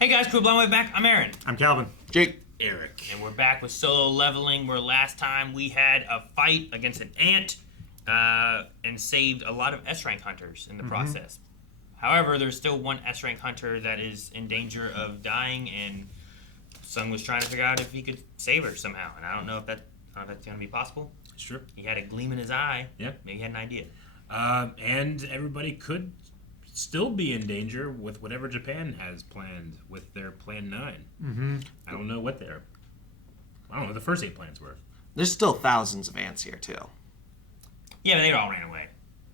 Hey guys, Crew Blindwave back. I'm Aaron. I'm Calvin. Jake. Eric. And we're back with solo leveling, where last time we had a fight against an ant and saved a lot of S-rank hunters in the process. However, there's still one S-rank hunter that is in danger of dying, and Sung was trying to figure out if he could save her somehow. And I don't know if that's going to be possible. Sure. He had a gleam in his eye. Yeah. Maybe he had an idea. And everybody could still be in danger with whatever Japan has planned with their Plan 9. I don't know what the first 8 plans were. There's still thousands of ants here, too. Yeah, but they all ran away.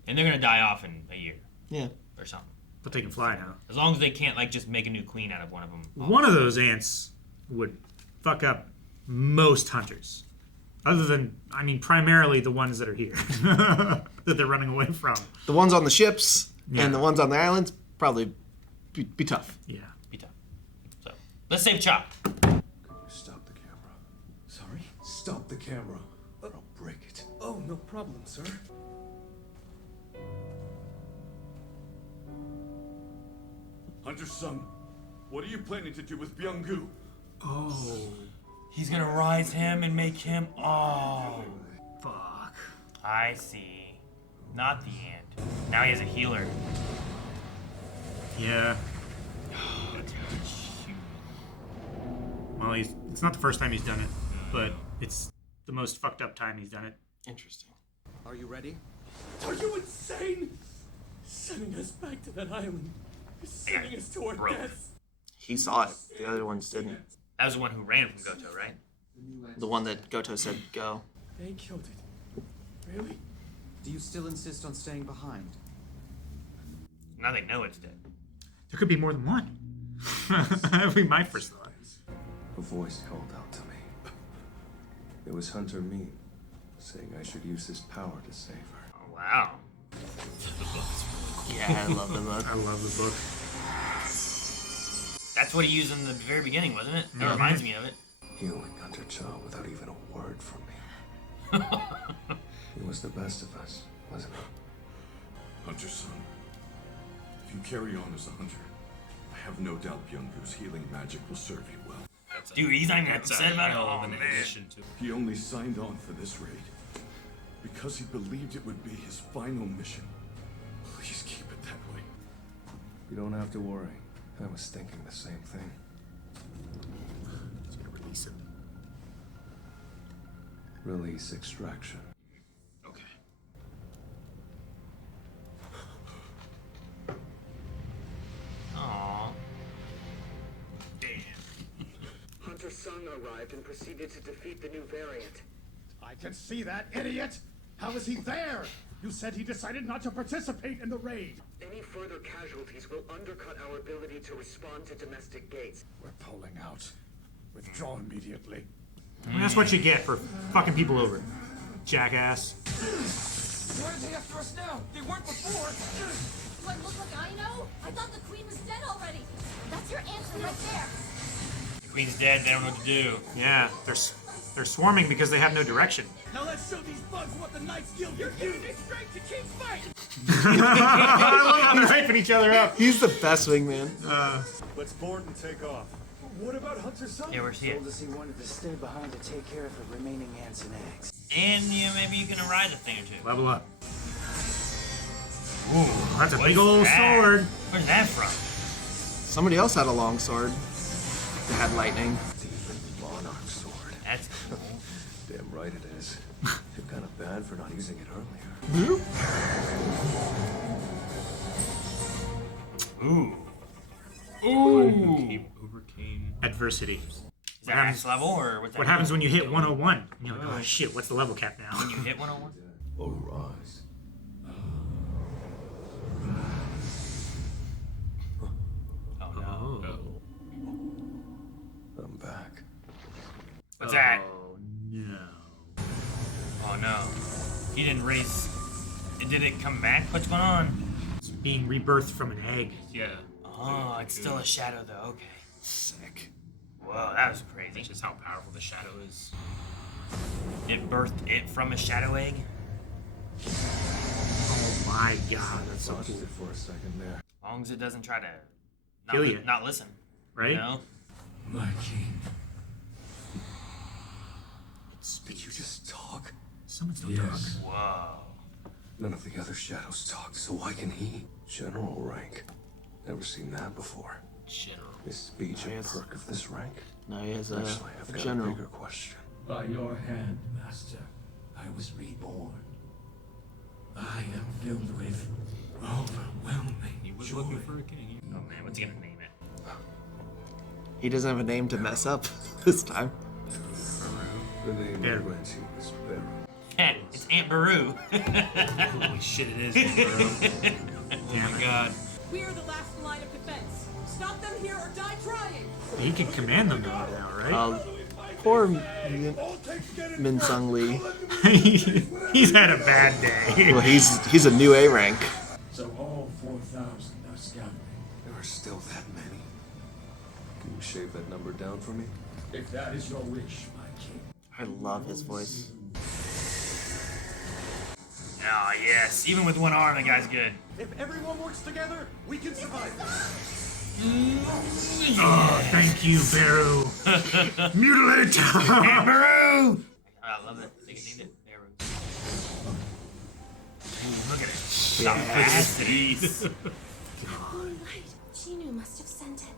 And they're going to die off in a year. Yeah. Or something. But they can fly now. As long as they can't, just make a new queen out of one of them. One of those ants would fuck up most hunters. Other than, primarily the ones that are here. That they're running away from. The ones on the ships Yeah. and the ones on the islands probably be tough. Yeah. Be tough. So, let's save Chop. Stop the camera. Sorry? Stop the camera. I'll break it. Oh, no problem, sir. Hunter Sung, what are you planning to do with Byung-Gyu? Oh. He's gonna rise him and make him. Oh. Fuck. I see. Not the ant. Now he has a healer. Yeah. Well, it's not the first time he's done it, but it's the most fucked up time he's done it. Interesting. Are you ready? Are you insane? Sending us back to that island. Sending us to our Broke. deaths. He saw it. The other ones didn't. That was the one who ran from Goto, right? The one that Goto said go. They killed it. Really? Do you still insist on staying behind? Now they know it's dead. There could be more than one. That would be my first thought. A voice called out to me. It was Hunter Me, saying I should use his power to save her. Oh, wow. The book's really cool. Yeah, I love the book. I love the book. That's what he used in the very beginning, wasn't it? That reminds me of it. Healing Hunter Cho without even a word from me. He was the best of us, wasn't he? Hunter Son, if you carry on as a hunter, I have no doubt Byung-Gyu's healing magic will serve you well. Dude, he's not even upset about it. hell Oh, of an man. addition to. He only signed on for this raid because he believed it would be his final mission. Please keep it that way. You don't have to worry. I was thinking the same thing. He's gonna release him. Release extraction. Okay. Aww. Damn. Hunter Sung arrived and proceeded to defeat the new variant. I can see that, idiot! How is he there? You said he decided not to participate in the raid. Any further casualties will undercut our ability to respond to domestic gates. We're pulling out. Withdraw immediately. Well, that's what you get for fucking people over. Jackass. Why are they after us now? They weren't before! Do I look like I know? I thought the queen was dead already. That's your answer right there. The queen's dead, they don't know what to do. Yeah, they're swarming because they have no direction. Now let's show these bugs what the Knights Guild can do! You're straight to King's fight! I love how they're hyping each other up. He's the best wingman. Let's board and take off. What about Hunter Sung? Yeah, where's he at? Told us he wanted to stay behind to take care of the remaining ants and eggs. And yeah, maybe you can rise a thing or two. Level up. Ooh, That's a what big is old that? sword. Where's that from? Somebody else had a long sword that had lightning. Monarch sword. That's cool. Damn right it is. You're kind of bad for not using it earlier. Ooh. Overcame. Adversity. Is that max level or what's that? What happens when you hit 101? And you're like, oh shit, what's the level cap now? When you hit 101? Arise. Oh no. I'm back. What's that? Oh no. Oh no. He didn't raise. Did it come back? What's going on? It's being rebirthed from an egg. Yeah. Oh, it's still a shadow though. Okay. Sick. Whoa, that was crazy. That's just how powerful the shadow is. It birthed it from a shadow egg? Oh my god, that's so Lost cool. it for a second there. As long as it doesn't try to Kill you. not listen. right? You know? My king. Did you just talk? Someone's no Yes. Whoa. None of the other shadows talk, so why can he? General rank. Never seen that before. General. Is speech a perk of this rank? No, he has Actually, I've got general. a bigger question. By your hand, Master, I was reborn. I am filled with overwhelming He was joy. looking for a king. Oh man, what's he gonna name it? He doesn't have a name to mess up this time. The name Beru. of Renzi was Beru. It's Aunt Beru. Holy shit, it is. Bro. Oh my god. We are the last line of defense. Stop them here or die trying. He can command them now, right? Poor Min Sung Lee. He's had a bad day. Well, he's a new A rank. So all 4,000 are scouting. There are still that many. Can you shave that number down for me? If that is your wish, my king. I love his voice. Oh yes, even with one arm, that guy's good. If everyone works together, we can survive. Oh, thank you, Beru. Mutilate! Aunt Beru! I love it. They named it Beru. Ooh, look at it. Stop capacity. Moonlight. Chinu must have sent it.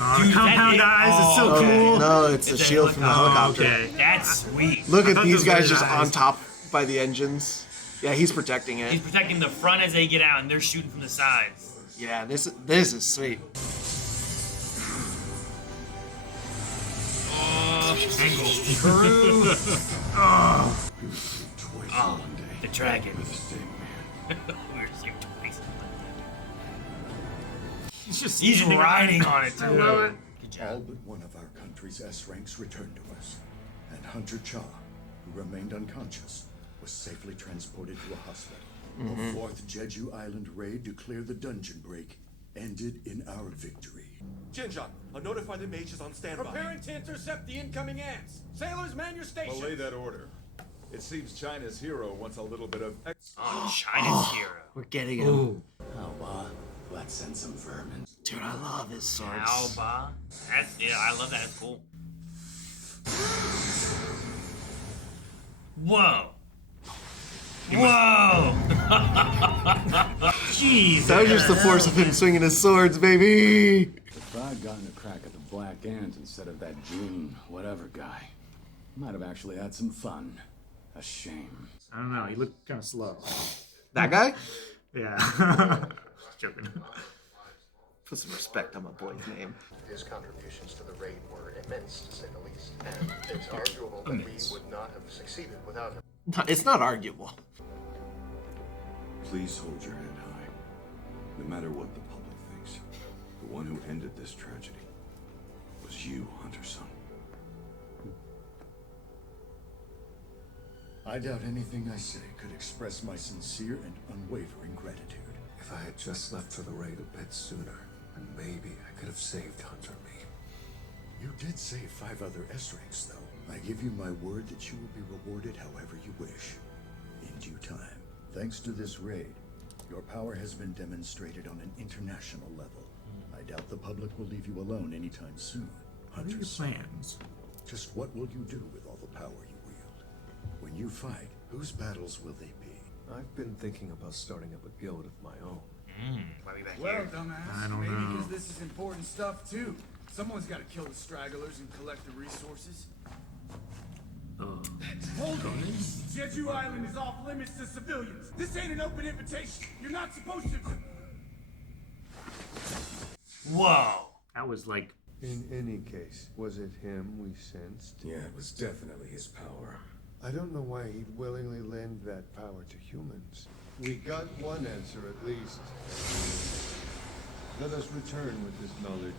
Oh, Dude, compound that- eyes is so oh, cool. No, it's the shield from the helicopter. Okay. That's sweet. Look I at thought these those were guys his just eyes. on top by the engines. Yeah, he's protecting He's it. protecting the front as they get out, and they're shooting from the sides. Yeah, this is sweet. Beru. Oh, Oh, the dragon. We were saved twice. He's riding on it too. I love it. Good All job. but one of our country's S ranks returned to us, and Hunter Cha, who remained unconscious, was safely transported to a hospital. The fourth Jeju Island raid to clear the dungeon break ended in our victory. Jinja, I'll notify the mages on standby. Preparing to intercept the incoming ants. Sailors, man your stations. Belay that order. It seems China's hero wants a little bit of Oh, China's hero. We're getting him. Ooh. Let's send some vermin. Dude, I love his swords. Alba. That's yeah, I love that. That's cool. Whoa. Whoa. Jeez. That was just the force of him swinging his swords, baby. If I'd gotten a crack at the Black Ant instead of that June whatever guy, might have actually had some fun. A shame. I don't know. He looked kind of slow. That guy? Yeah. Joking. Put some respect on my boy's name. His contributions to the raid were immense, to say the least, and it's arguable that we would not have succeeded without him. No, it's not arguable. Please hold your head high. No matter what the public thinks, the one who ended this tragedy was you, Hunter-son. I doubt anything I say could express my sincere and unwavering gratitude. If I had just left for the raid a bit sooner, then maybe I could have saved Hunter me. You did save 5 other S ranks, though. I give you my word that you will be rewarded however you wish, in due time. Thanks to this raid, your power has been demonstrated on an international level. I doubt the public will leave you alone anytime soon. What are your plans? Just what will you do with all the power you wield? When you fight, whose battles will they be? I've been thinking about starting up a guild of my own. Why we back Well, here? dumbass, I don't maybe know. because this is important stuff too. Someone's got to kill the stragglers and collect the resources. Hold on. Jeju Island is off limits to civilians. This ain't an open invitation. You're not supposed to. Whoa. That was like. In any case, was it him we sensed? Yeah, it was definitely his power. I don't know why he'd willingly lend that power to humans. We got one answer at least. Let us return with this knowledge.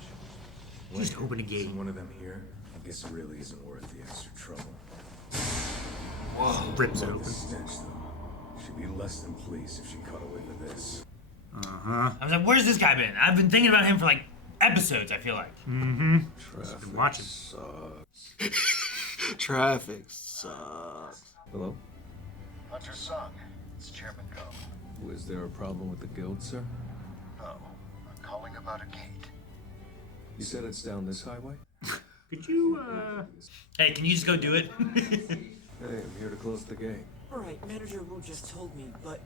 Just open a gate. Isn't one of them here? I guess it really isn't worth the extra trouble. Whoa. Rips it Love open. the stench, though. She'd be less than pleased if she caught a whiff of this. Uh-huh. I was like, where's this guy been? I've been thinking about him for like episodes, I feel like. Mm-hmm. Traffic Been watching. sucks. Traffic sucks. Hello? Hunter Sung, it's Chairman Go. Was there a problem with the guild, sir? No, I'm calling about a gate. You said it's down this highway? Could you, Hey, can you just go do it? Hey, I'm here to close the gate. Alright, Manager Wu just told me, but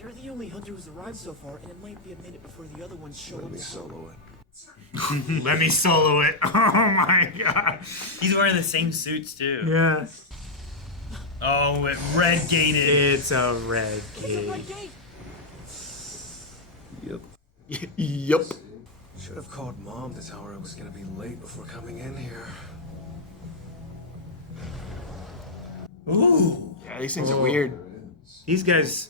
you're the only hunter who's arrived so far, and it might be a minute before the other ones show up. Let me solo it. Let me solo it. Oh my god. He's wearing the same suits too. Yeah. Oh, it red gated. It's a red gate. Yep. Yep. Should have called Mom to tell her I was gonna be late before coming in here. Ooh. Yeah, these things are weird. These guys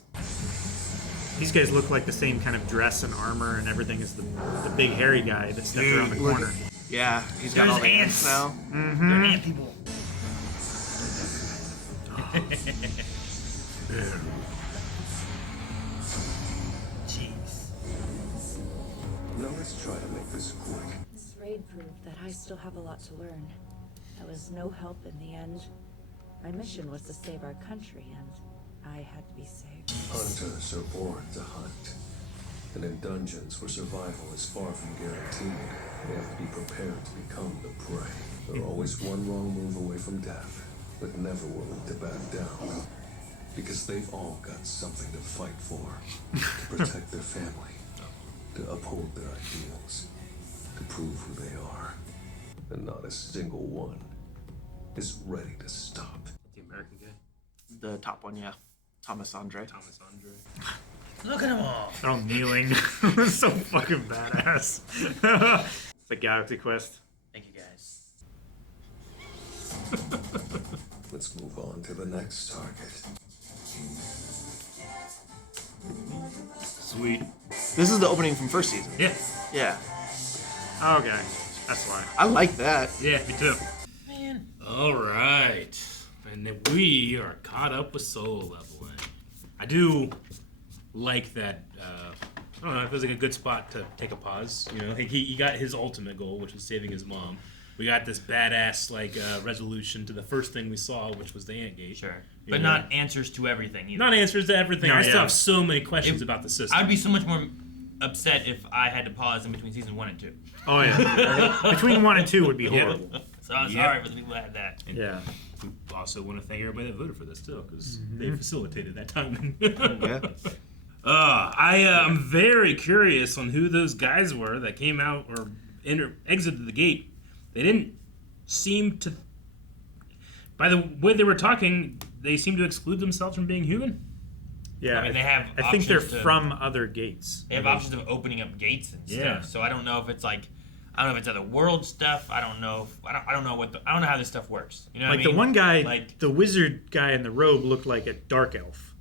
look like the same kind of dress and armor and everything as the big hairy guy that stepped around the corner. Yeah, he's got There's all the ants ants. now. Mm-hmm. They're ant people. Jeez. Now let's try to make this quick. This raid proved that I still have a lot to learn. I was no help in the end. My mission was to save our country, and I had to be saved. Hunters are born to hunt. And in dungeons where survival is far from guaranteed, they have to be prepared to become the prey. They're always one wrong move away from death, but never willing to back down. Because they've all got something to fight for. To protect their family. To uphold their ideals. To prove who they are. And not a single one is ready to stop. The American guy? The top one, yeah. Thomas Andre. Look at them all. They're all kneeling. So fucking badass. It's the Galaxy Quest. Thank you guys. Let's move on to the next target. Sweet. This is the opening from first season. Yeah. Yeah. Okay. That's why. I like that. Yeah, me too. Man. All right. And then we are caught up with soul leveling. I do like that. I don't know. It feels like a good spot to take a pause. You know, he got his ultimate goal, which was saving his mom. We got this badass resolution to the first thing we saw, which was the ant gate. Sure, but not answers to everything. Either. Not answers to everything. No, I still have so many questions about the system. I'd be so much more upset if I had to pause in between season 1 and 2. Oh yeah. Between 1 and 2 would be horrible. So I'm sorry for the people that had that. And yeah. We also want to thank everybody that voted for this too, because they facilitated that timing. Yeah. I'm very curious on who those guys were that came out or exited the gate. They didn't seem to. By the way they were talking, they seem to exclude themselves from being human. Yeah. I mean, they have. I think they're options from other gates. They have options of opening up gates and stuff. Yeah. So I don't know if it's like. I don't know if it's other world stuff. I don't know. I don't know I don't know how this stuff works. You know Like what I mean? the one guy, like the wizard guy in the robe looked like a dark elf,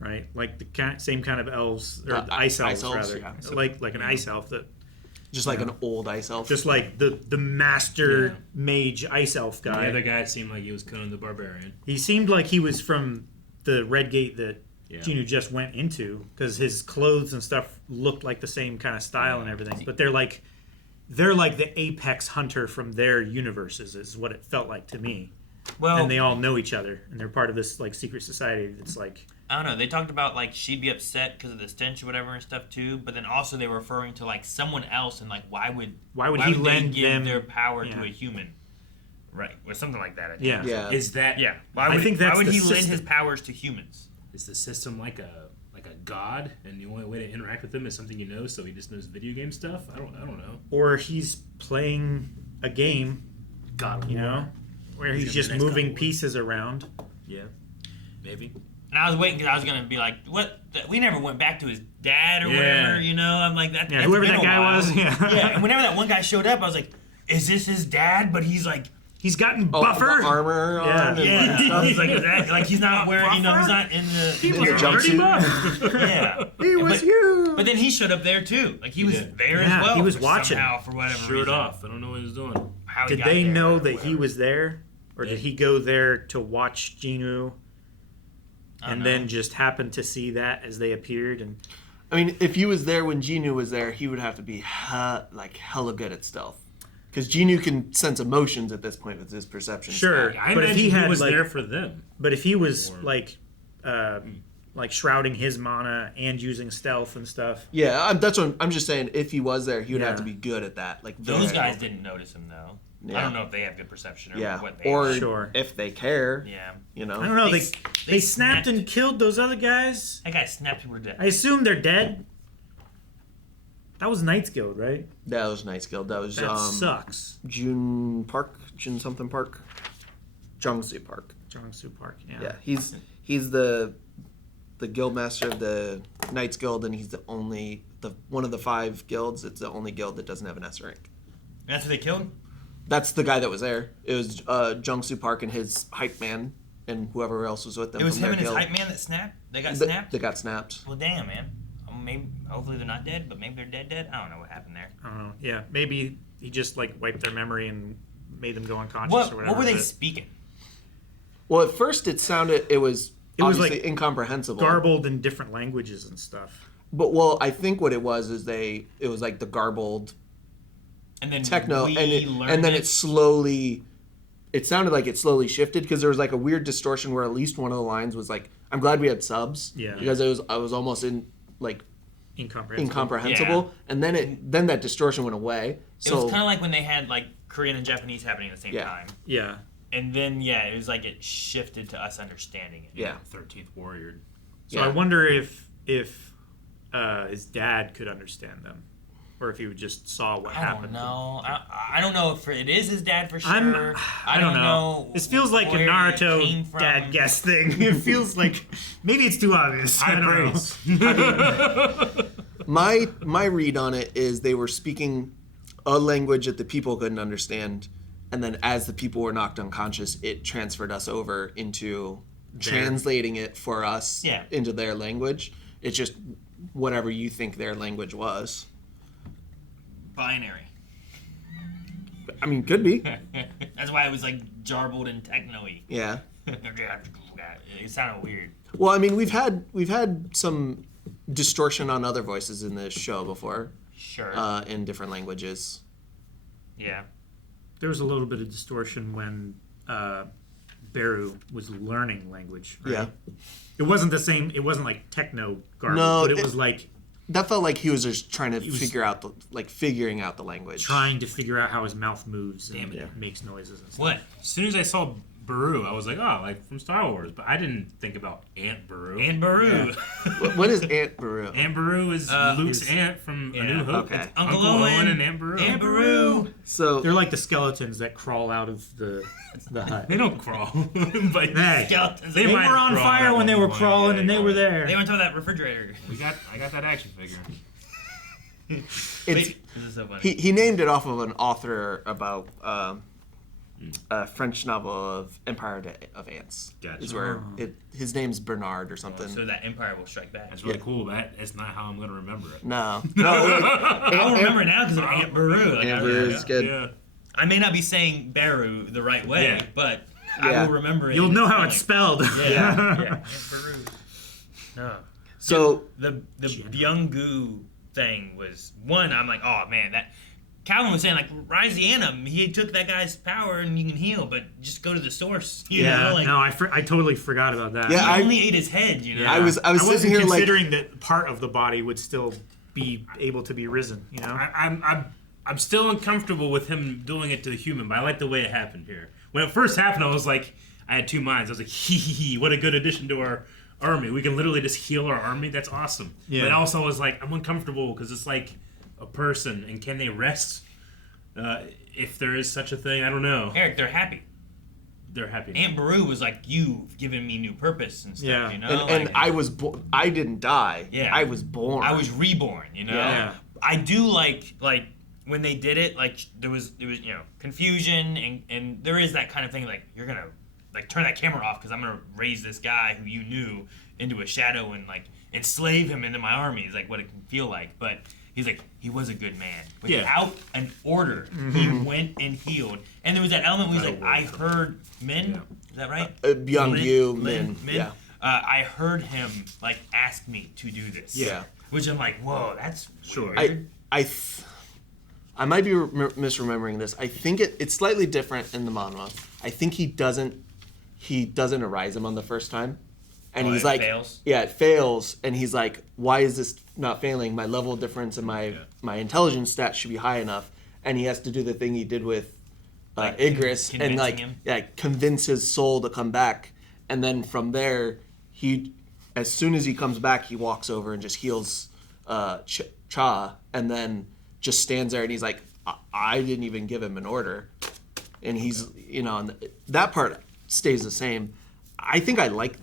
right? Like the same kind of elves or ice elves rather. yeah. Like an ice elf that. Just like an old ice elf. Just like the master mage ice elf guy. The other guy seemed like he was Conan the Barbarian. He seemed like he was from the red gate that Yeah. Gino just went into, because his clothes and stuff looked like the same kind of style and everything. But they're like the apex hunter from their universes, is what it felt like to me. Well, and they all know each other, and they're part of this like secret society that's like. I don't know. They talked about like she'd be upset because of the stench or whatever and stuff too. But then also they were referring to like someone else and like why would he they lend give them their power to a human? Right, or something like that. I think. Yeah. Is that? Yeah. I think that's why would the he lend system. his powers to humans? Is the system like a god, and the only way to interact with him is something you know? So he just knows video game stuff. I don't know. Or he's playing a game, God, you know, where he's just moving pieces around. Yeah, maybe. And I was waiting because I was gonna be like, "What? We never went back to his dad or whatever." You know, I'm like that. Yeah, whoever that guy was. Yeah. Yeah. And whenever that one guy showed up, I was like, "Is this his dad?" But he's like. He's gotten buffer armor on. Yeah, I was like, is that, like he's not wearing, you know, he's not in the. He was jumpsuit. Yeah, he was you. But then he showed up there too. Like he was there Yeah, as well. he was watching. somehow for whatever Showed reason. off. I don't know what he was doing. How he Did got they there know or that he whatever. was there, or did he go there to watch Ginu, and then just happened to see that as they appeared? And I mean, if he was there when Genu was there, he would have to be hella good at stealth. Because Genu can sense emotions at this point with his perception. sure, I but if imagine he had was like, there for them. but if he was like like shrouding his mana and using stealth and stuff. Yeah, that's what I'm just saying. If he was there, he would have to be good at that. Like those guys didn't notice him though. Yeah. I don't know if they have good perception or what they or if they care. Yeah. You know. I don't know. They snapped and killed those other guys. That guy snapped and were dead. I assume they're dead. That was Knight's Guild, right? That was Knight's Guild. That was sucks. June something Park. Jiangsu Park. Jiangsu Park. Yeah. Yeah. He's the guild master of the Knights Guild, and he's the one of the 5 guilds. It's the only guild that doesn't have an S rank. That's what they killed? That's the guy that was there. It was Jiangsu Park and his hype man and whoever else was with them. It was from him their and his guild. hype man that snapped? They got snapped? They got snapped. Well, damn, man. Maybe, hopefully they're not dead, but maybe they're dead. I don't know what happened there. I don't know. Yeah, maybe he just like wiped their memory and made them go unconscious or whatever. What were they speaking? Well, at first it was obviously like incomprehensible, garbled in different languages and stuff. But I think what it was is it was like the garbled and then techno, and then it slowly. It sounded like it slowly shifted because there was like a weird distortion where at least one of the lines was like, "I'm glad we had subs," because I was almost in like incomprehensible, and then that distortion went away. So it was kind of like when they had like Korean and Japanese happening at the same time. Yeah. And then it was like it shifted to us understanding it. Yeah. 13th Warrior. So I wonder if his dad could understand them, or if he just saw what happened. I don't know if it is his dad for sure. I don't know. This feels like a Naruto dad guess thing. It feels like maybe it's too obvious. I don't know. My read on it is they were speaking a language that the people couldn't understand, and then as the people were knocked unconscious, it transferred us over into translating it for us into their language. It's just whatever you think their language was. Binary. I mean, could be. That's why it was like jarbled and techno-y. Yeah. It sounded weird. Well, I mean, we've had some distortion on other voices in this show before. Sure. In different languages. Yeah. There was a little bit of distortion when Beru was learning language. Right? Yeah. It wasn't the same. It wasn't like techno garble. No, but it was like that felt like he was just trying to figuring out the language. Trying to figure out how his mouth moves and makes noises and stuff. What? As soon as I saw Beru, I was like, oh, like from Star Wars, but I didn't think about Aunt Beru. Aunt Beru. Yeah. What is Aunt Beru? Aunt Beru is Luke's aunt from A New Hope. Okay. It's Uncle Owen and Aunt Beru. Aunt Beru. So they're like the skeletons that crawl out of the hut. They don't crawl. But Skeletons. They were on fire when they were crawling, and they were there. They went to that refrigerator. I got that action figure. This is so funny. He named it off of an author about a French novel of Empire of Ants. Gotcha. Is where his name's Bernard or something. So that Empire will strike back. That's really cool, but that's not how I'm going to remember it. No. I'll remember it now because of Aunt Beru. Aunt Beru is good. Yeah. I may not be saying Beru the right way, but I will remember it. You'll know how it's spelled. Yeah. Aunt Beru. No. So the Byung-Gyu thing was one. I'm like, oh man, that Calvin was saying like Ryzianum. He took that guy's power and you can heal, but just go to the source. You know? Like, no, I totally forgot about that. Yeah, he only ate his head. You know, I was sitting here considering that part of the body would still be able to be risen. You know, I'm still uncomfortable with him doing it to the human, but I like the way it happened here. When it first happened, I was like, I had two minds. I was like, hee, what a good addition to our army. We can literally just heal our army. That's awesome. Yeah. But also I was like, I'm uncomfortable because it's like a person, and can they rest if there is such a thing? I don't know. Eric, they're happy. They're happy. Aunt Beru was like, you've given me new purpose and stuff. You know, and I was I didn't die. Yeah, I was born. I was reborn. You know. Yeah. I do like when they did it. Like there was confusion and there is that kind of thing. Like you're gonna turn that camera off because I'm gonna raise this guy who you knew into a shadow and enslave him into my army. Is like what it can feel like, but. He's like, he was a good man. Without an order, he went and healed. And there was that element where he's like, I heard Min. Yeah. Is that right? Byung-Gyu, Min. Yeah. I heard him ask me to do this. Yeah. Which I'm like, whoa, that's sure. Weird. I might be misremembering this. I think it's slightly different in the manhwa. I think he doesn't arise him on the first time. And Oh, he's it like, fails? yeah, it fails. And he's like, why is this not failing? My level difference and my intelligence stats should be high enough. And he has to do the thing he did with Igris and like convince his soul to come back. And then from there, as soon as he comes back, he walks over and just heals Cha, and then just stands there and he's like, I didn't even give him an order. And he's, and that part stays the same. I think I like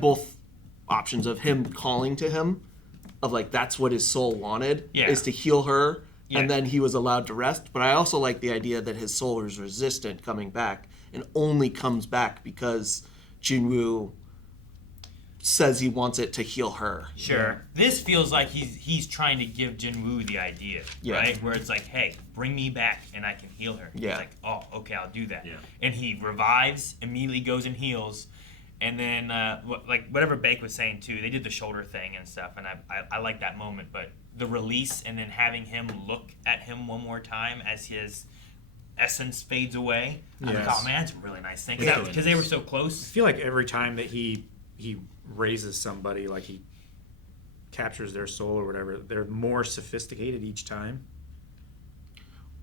both options of him calling to him, of like that's what his soul wanted, is to heal her, and then he was allowed to rest. But I also like the idea that his soul is resistant coming back and only comes back because Jinwoo says he wants it to heal her. Sure. This feels like he's trying to give Jinwoo the idea, right? Where it's like, hey, bring me back and I can heal her. Yeah. He's like, oh, okay, I'll do that. Yeah. And he revives, immediately goes and heals. And then, whatever Bake was saying too, they did the shoulder thing and stuff, and I like that moment. But the release and then having him look at him one more time as his essence fades away. I'm like, oh man, that's a really nice thing. Because they were so close. I feel like every time that he raises somebody, like he captures their soul or whatever, they're more sophisticated each time.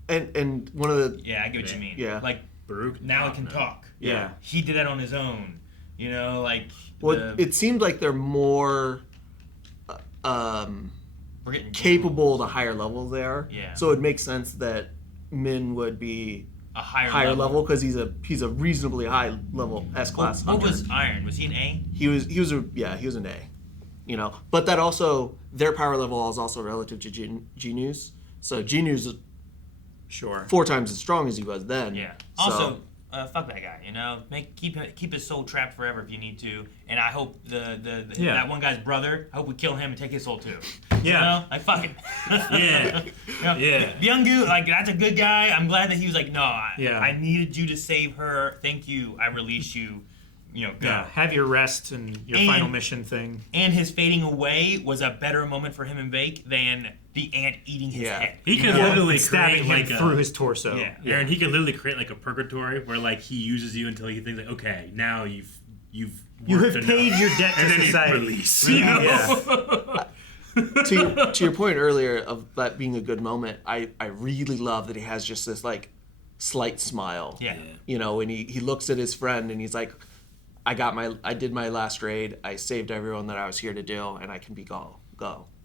And one of the I get what you mean. Yeah. Like Beru now it can talk. Yeah. He did that on his own. It seemed like they're more capable the higher levels they are. Yeah. So it makes sense that Min would be a higher level because he's a reasonably high level S-class What hunter. was Iron? Was he an A? He was an A. But that also, their power level is also relative to Genu's. So Genu's is 4 times as strong as he was then. Yeah. So, Also, fuck that guy. Keep his soul trapped forever if you need to. And I hope that one guy's brother. I hope we kill him and take his soul too. Yeah. Fuck him. Yeah. Byung-Gyu, that's a good guy. I'm glad that he was like, no, I needed you to save her. Thank you. I release you. Go. Yeah, have your rest and your final mission thing. And his fading away was a better moment for him and Bake than the ant eating his head. He could literally stabbing create him through his torso. Yeah. Aaron, he could literally create like a purgatory where like he uses you until he thinks like, okay, now you have paid your debt to and then society. Release. to your point earlier of that being a good moment, I really love that he has just this like slight smile. Yeah. When he looks at his friend and he's like, I did my last raid. I saved everyone that I was here to do, and I can be go.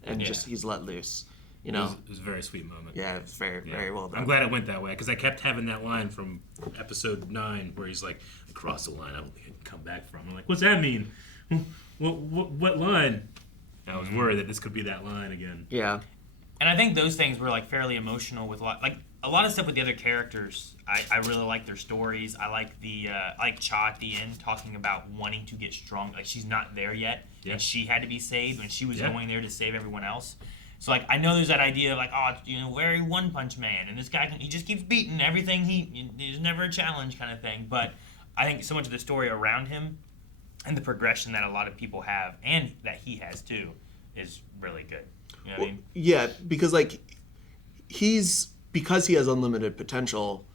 And just he's let loose. It was a very sweet moment. Yeah, it's very well done. I'm glad it went that way because I kept having that line from episode 9 where he's like, "I crossed the line I don't think I can come back from." I'm like, "What's that mean? What line?" I was worried that this could be that line again. Yeah. And I think those things were like fairly emotional with a lot of stuff with the other characters. I really like their stories. I like Cha at the end talking about wanting to get strong. Like she's not there yet, and she had to be saved when she was going there to save everyone else. So I know there's that idea of where One Punch Man, and this guy he just keeps beating everything. There's never a challenge kind of thing. But I think so much of the story around him and the progression that a lot of people have and that he has too is really good. You know what I mean? Yeah, because because he has unlimited potential,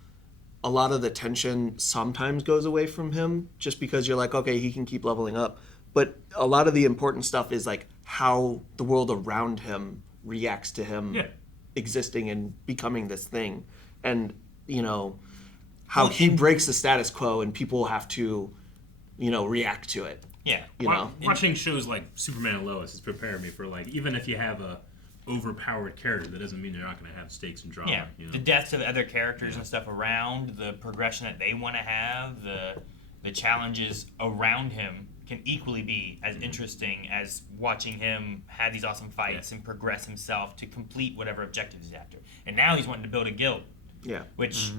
a lot of the tension sometimes goes away from him just because you're like, okay, he can keep leveling up. But a lot of the important stuff is like how the world around him reacts to him existing and becoming this thing. And, how he breaks the status quo and people have to, react to it. Yeah. Watching shows like Superman and Lois has prepared me for even if you have a overpowered character, that doesn't mean you're not going to have stakes and drama. Yeah, the deaths of the other characters and stuff around, the progression that they want to have, the challenges around him can equally be as interesting as watching him have these awesome fights and progress himself to complete whatever objective he's after. And now he's wanting to build a guild. Yeah. Which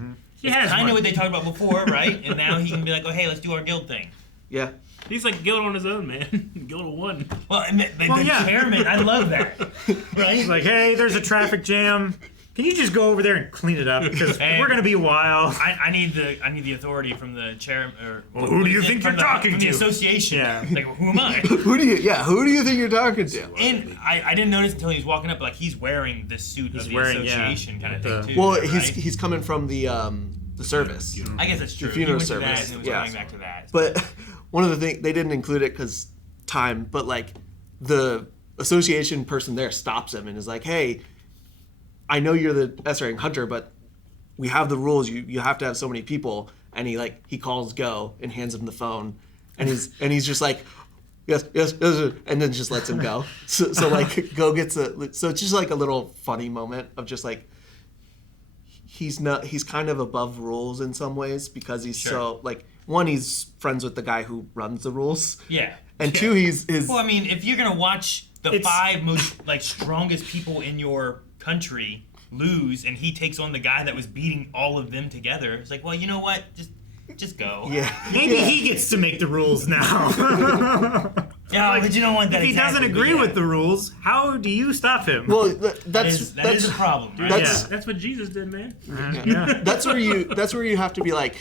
is kind of what they talked about before, right? And now he can be like, oh, hey, let's do our guild thing. Yeah. He's like Guild on his own, man. Guild of One. Well, and the chairman, I love that. Right? He's like, hey, there's a traffic jam. Can you just go over there and clean it up? Because we're going to be a while. I need the authority from the chair. Well, who do you think you're talking to? From the association. Yeah. Like, who am I? Who do you think you're talking to? And I didn't notice until he was walking up, he's wearing the suit of the association kind of thing too. Well, right? he's coming from the service. I guess that's true. The funeral service. That and it was going back to that. But one of the things they didn't include it because time, but like the association person there stops him and is like, "Hey, I know you're the S rank hunter, but we have the rules. You have to have so many people." And he calls Go and hands him the phone, and he's just like, yes, and then just lets him go. So like Go gets so it's just like a little funny moment of just like he's kind of above rules in some ways because he's so like, one, he's friends with the guy who runs the rules. Yeah. And two, he's well, I mean, if you're gonna watch the 5 most like strongest people in your country lose, and he takes on the guy that was beating all of them together, it's like, well, you know what? Just go. Yeah. Maybe he gets to make the rules now. Yeah, but you don't want that. If he doesn't agree with the rules, how do you stop him? Well, that is a problem, right? That's what Jesus did, man. Yeah. That's where you have to be like,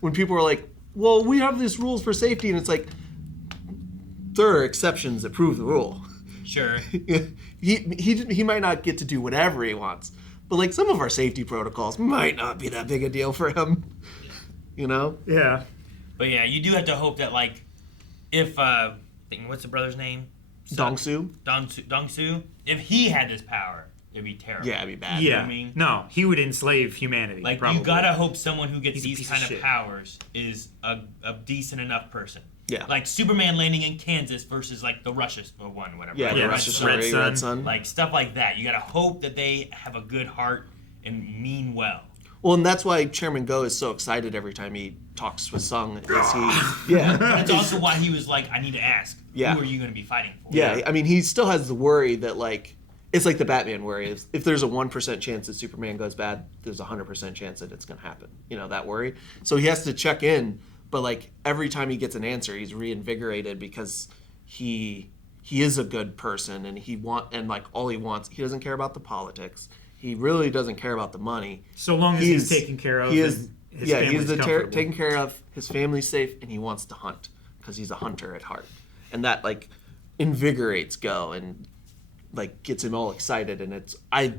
when people are like, well, we have these rules for safety, and it's like, there are exceptions that prove the rule. Sure. He might not get to do whatever he wants, but like some of our safety protocols might not be that big a deal for him. You know? Yeah. But yeah, you do have to hope that like, if what's the brother's name? Dong-Soo. Dong-Soo. If he had this power, it'd be terrible. Yeah, it'd be bad. Yeah. You know what I mean? No, he would enslave humanity. Like, probably. you gotta hope someone who gets He's a these piece kind of of shit. powers is a decent enough person. Yeah. Like Superman landing in Kansas versus like the Russia one, whatever. Yeah, the Russia story, Red Sun. Like stuff like that. You gotta hope that they have a good heart and mean well. Well, and that's why Chairman Go is so excited every time he talks with Sung. Yeah. But it's also why he was like, I need to ask, Yeah. who are you gonna be fighting for? Yeah, I mean, he still has the worry that, like, it's like the Batman worry. If there's a 1% chance that Superman goes bad, there's a 100% chance that it's going to happen. You know, that worry. So he has to check in, but, like, every time he gets an answer, he's reinvigorated because he is a good person, and all he wants, he doesn't care about the politics. He really doesn't care about the money. So long as he's taken care of, his family's comfortable. Taken care of, his family's safe, and he wants to hunt because he's a hunter at heart. And that, like, invigorates Go and, like, gets him all excited. And I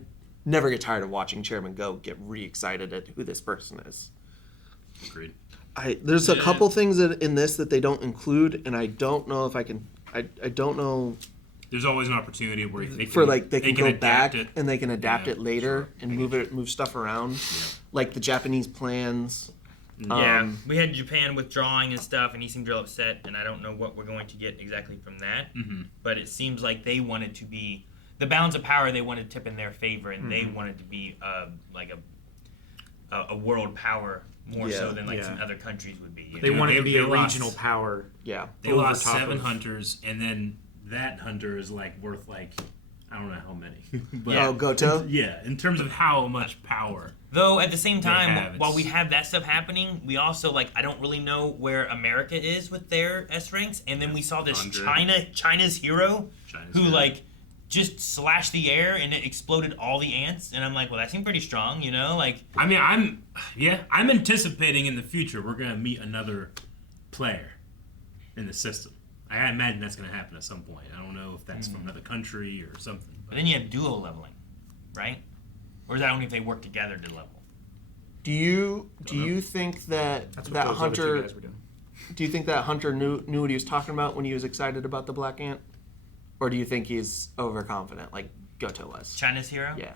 never get tired of watching Chairman Go get re-excited at who this person is. Agreed. There's a couple things in this that they don't include, and I don't know if I can. I don't know. There's always an opportunity where they can go back it. and they can adapt it later and move stuff around, like the Japanese plans. Yeah, we had Japan withdrawing and stuff, and he seemed real upset, and I don't know what we're going to get exactly from that. Mm-hmm. But it seems like they wanted to be the balance of power. They wanted to tip in their favor, and they wanted to be like a world power more so than like some other countries would be. They wanted to be a regional power. Yeah, they lost 7 hunters, and then that hunter is like worth like I don't know how many. But Goto. In terms of how much power. Though at the same time, while we have that stuff happening, we also like I don't really know where America is with their S ranks, and then we saw this China's hero who like just slashed the air and it exploded all the ants, and I'm like, well, that seemed pretty strong, you know? Like, I mean, I'm anticipating in the future we're gonna meet another player in the system. I imagine that's gonna happen at some point. I don't know if that's from another country or something. But then you have duo leveling, right? Or is that only if they work together to level? Do you think that hunter? Do you think that hunter knew what he was talking about when he was excited about the black ant, or do you think he's overconfident like Goto was? China's hero? Yeah.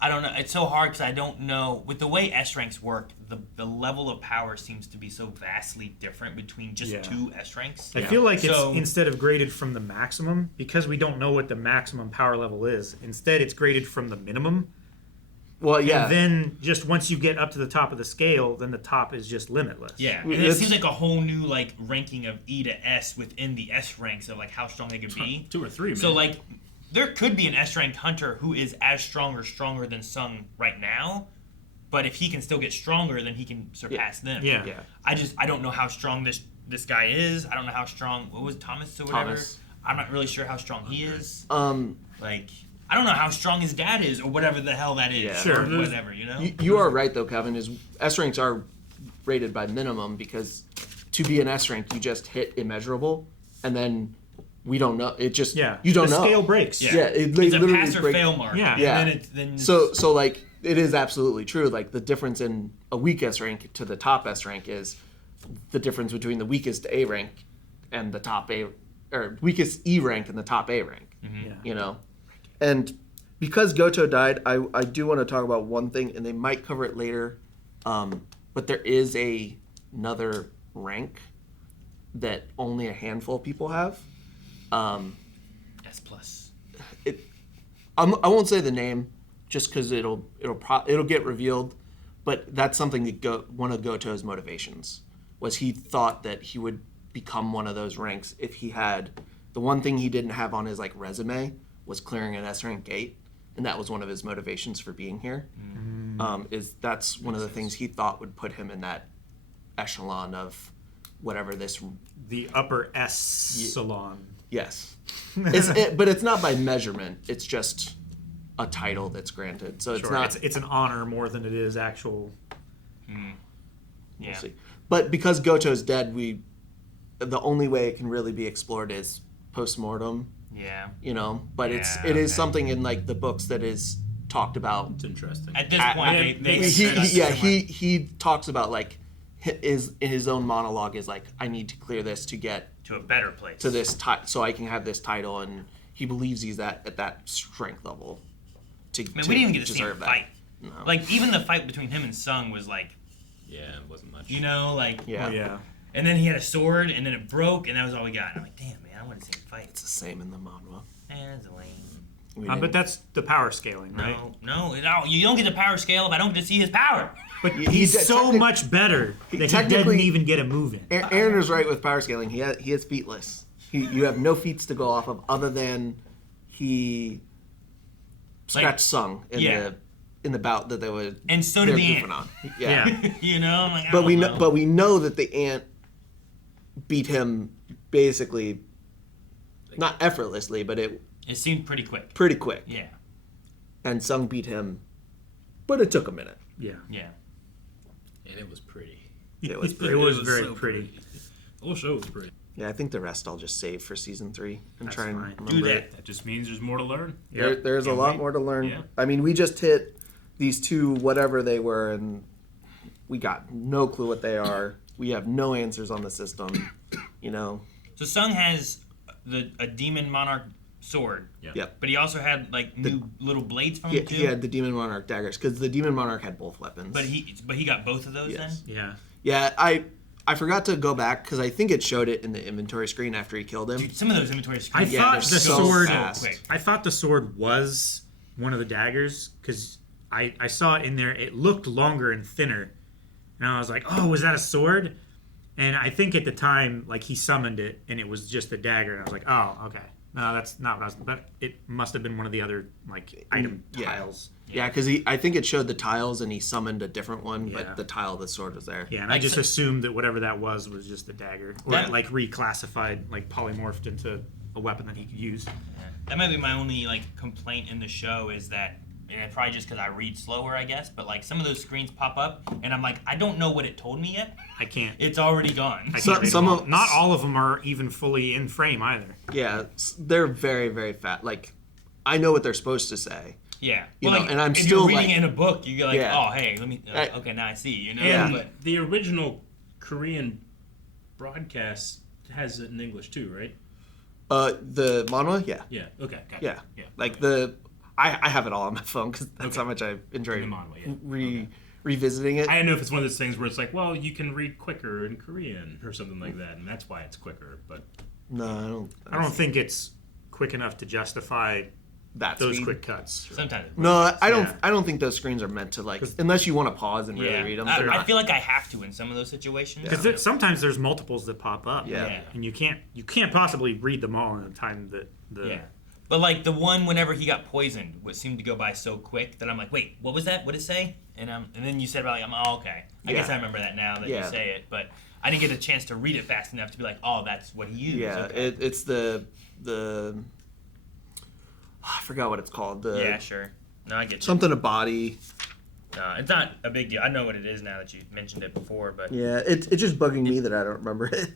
I don't know. It's so hard because I don't know. With the way S ranks work, the level of power seems to be so vastly different between just 2 S ranks. I feel like it's instead of graded from the maximum, because we don't know what the maximum power level is, instead it's graded from the minimum. Well, yeah. And then just once you get up to the top of the scale, then the top is just limitless. Yeah, and it seems like a whole new like ranking of E to S within the S ranks of like how strong they could be. 2 or 3, man. So like, there could be an S rank hunter who is as strong or stronger than Sung right now, but if he can still get stronger, then he can surpass them. Yeah. I don't know how strong this guy is. I don't know how strong. What was Thomas or whatever? Thomas. I'm not really sure how strong he is. Like, I don't know how strong his dad is or whatever the hell that is. Yeah. Sure. Or whatever, you know? You are right, though, Kevin. Is S ranks are rated by minimum because to be an S rank, you just hit immeasurable, and then we don't know. It just you don't know. The scale breaks. Yeah, it's a pass or fail mark. Yeah. And then it's so like it is absolutely true. Like the difference in a weak S rank to the top S rank is the difference between the weakest A rank and the top A, or weakest E rank and the top A rank. Yeah. You know, and because Goto died, I do want to talk about one thing, and they might cover it later, but there is another rank that only a handful of people have. S plus. I won't say the name, just because it'll get revealed, but that's something that one of Goto's motivations was he thought that he would become one of those ranks if he had the one thing he didn't have on his like resume was clearing an S rank gate, and that was one of his motivations for being here. That's one of the things he thought would put him in that echelon of whatever the upper S salon. Yes, but it's not by measurement. It's just a title that's granted. So it's not. It's an honor more than it is actual. Yeah. We'll see. But because Goto's dead, the only way it can really be explored is post-mortem. Yeah. You know, but it is something in like the books that is talked about. It's interesting. At this point, he talks about like his own monologue is like, I need to clear this to get to a better place, to this so I can have this title, and he believes he's at that strength level. We didn't even get to see him fight. No. Like even the fight between him and Sung was like, yeah, it wasn't much. You know, like yeah. And then he had a sword, and then it broke, and that was all we got. And I'm like, damn man, I want to see him fight. It's the same in the manhwa. That's lame. But that's the power scaling, right? No, you don't get the power scale if I don't get to see his power. But he's so much better that he doesn't even get a move in. Aaron is right with power scaling. He is featless. You have no feats to go off of other than he scratched Sung in the bout that they would. And so did the ant. Yeah. You know, I'm like, but we know that the ant beat him basically, not effortlessly, but it seemed pretty quick. Pretty quick. Yeah. And Sung beat him, but it took a minute. Yeah. Yeah. And it was pretty. It was pretty. It was very pretty. The whole show was pretty. Yeah, I think the rest I'll just save for season 3 and try and remember do that. it. That just means there's more to learn. There's a lot more to learn. Yeah. I mean, we just hit these two, whatever they were, and we got no clue what they are. We have no answers on the system, you know. So Sung has a demon monarch sword. Yep. But he also had like new little blades from him too. He had the demon monarch daggers because the demon monarch had both weapons. But he got both of those then. Yeah. Yeah, I forgot to go back because I think it showed it in the inventory screen after he killed him. Dude, some of those inventory I screens. thought the so sword. fast. I thought the sword was one of the daggers because I saw it in there. It looked longer and thinner, and I was like, "Oh, was that a sword?" And I think at the time, like he summoned it, and it was just a dagger, and I was like, "Oh, okay, no, that's not what I was." But it must have been one of the other like item tiles. Yeah, because I think it showed the tiles, and he summoned a different one, Yeah. but the tile of the sword was there. Yeah, and I just assumed that whatever that was just a dagger, or like reclassified, like polymorphed into a weapon that he could use. That might be my only like complaint in the show is that, and probably just because I read slower, I guess. But like some of those screens pop up, and I'm like, I don't know what it told me yet. I can't. It's already gone. I can't read them all. Not all of them are even fully in frame either. Yeah, they're very, very fat. Like, I know what they're supposed to say. Yeah, You well, know, like, and I'm if still you're reading like, it in a book, you go like, Yeah. oh hey, let me. Okay, now I see. You know, And but the original Korean broadcast has it in English too, right? the manhwa, yeah. Yeah. Okay. Got Yeah. it. Yeah. Like I have it all on my phone because that's how much I enjoy The manhwa, revisiting it. I don't know if it's one of those things where it's like, well, you can read quicker in Korean or something like that, and that's why it's quicker. But No, I don't think it's quick enough to justify those speed. quick cuts. Sometimes. No, I don't. I don't think those screens are meant to like, unless you want to pause and really yeah, read them. I feel like I have to in some of those situations. Because sometimes there's multiples that pop up. Yeah. And you can't possibly read them all in the time that the. Yeah. But like the one whenever he got poisoned, what seemed to go by so quick that I'm like, wait, what was that? What did it say? And then you said about like, okay. I guess I remember that now that you say it, but I didn't get a chance to read it fast enough to be like, oh, that's what he used. Yeah, Okay. it's the I forgot what it's called. Yeah, sure. No, I get you. Something a body. No, it's not a big deal. I know what it is now that you mentioned it before, but Yeah, it's just bugging me that I don't remember it.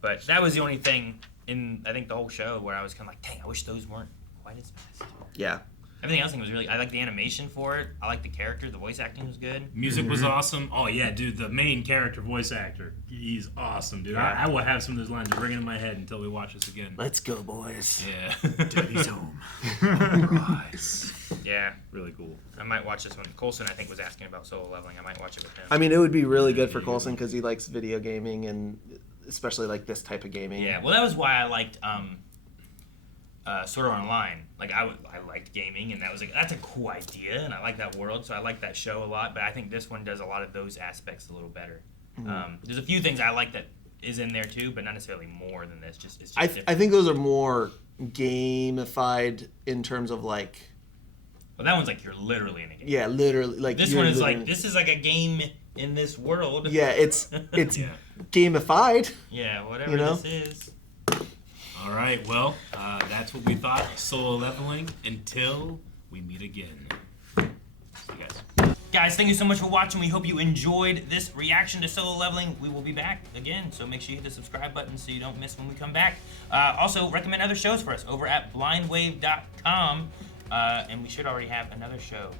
But that was the only thing in I think the whole show where I was kind of like, dang, I wish those weren't quite as fast. Yeah. Everything else I think was really. I like the animation for it. I like the character. The voice acting was good. Music was awesome. Oh yeah, dude, the main character voice actor, he's awesome, dude. I will have some of those lines ringing in my head until we watch this again. Let's go, boys. Yeah. Daddy's home. Rise. Yeah. Really cool. I might watch this one. Colson, I think, was asking about solo leveling. I might watch it with him. I mean, it would be really good for Colson because he likes video gaming and especially like this type of gaming. Yeah. Well, that was why I liked Sword Art Online. Like I liked gaming, and that was like that's a cool idea, and I like that world, so I like that show a lot. But I think this one does a lot of those aspects a little better. Mm-hmm. There's a few things I like that is in there too, but not necessarily more than this. It's just I think those are more gamified in terms of like. Well, that one's like you're literally in a game. Yeah, literally. Like this one is like this is like a game in this world. Yeah, it's gamified. Yeah, whatever you know? This is. All right, well, that's what we thought of solo leveling until we meet again. See you guys. Guys, thank you so much for watching. We hope you enjoyed this reaction to solo leveling. We will be back again, so make sure you hit the subscribe button so you don't miss when we come back. Also, recommend other shows for us over at blindwave.com. And we should already have another show.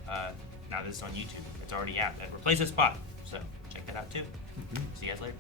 Now this is on YouTube. It's already out. That replaces Spot. So check that out too. See you guys later.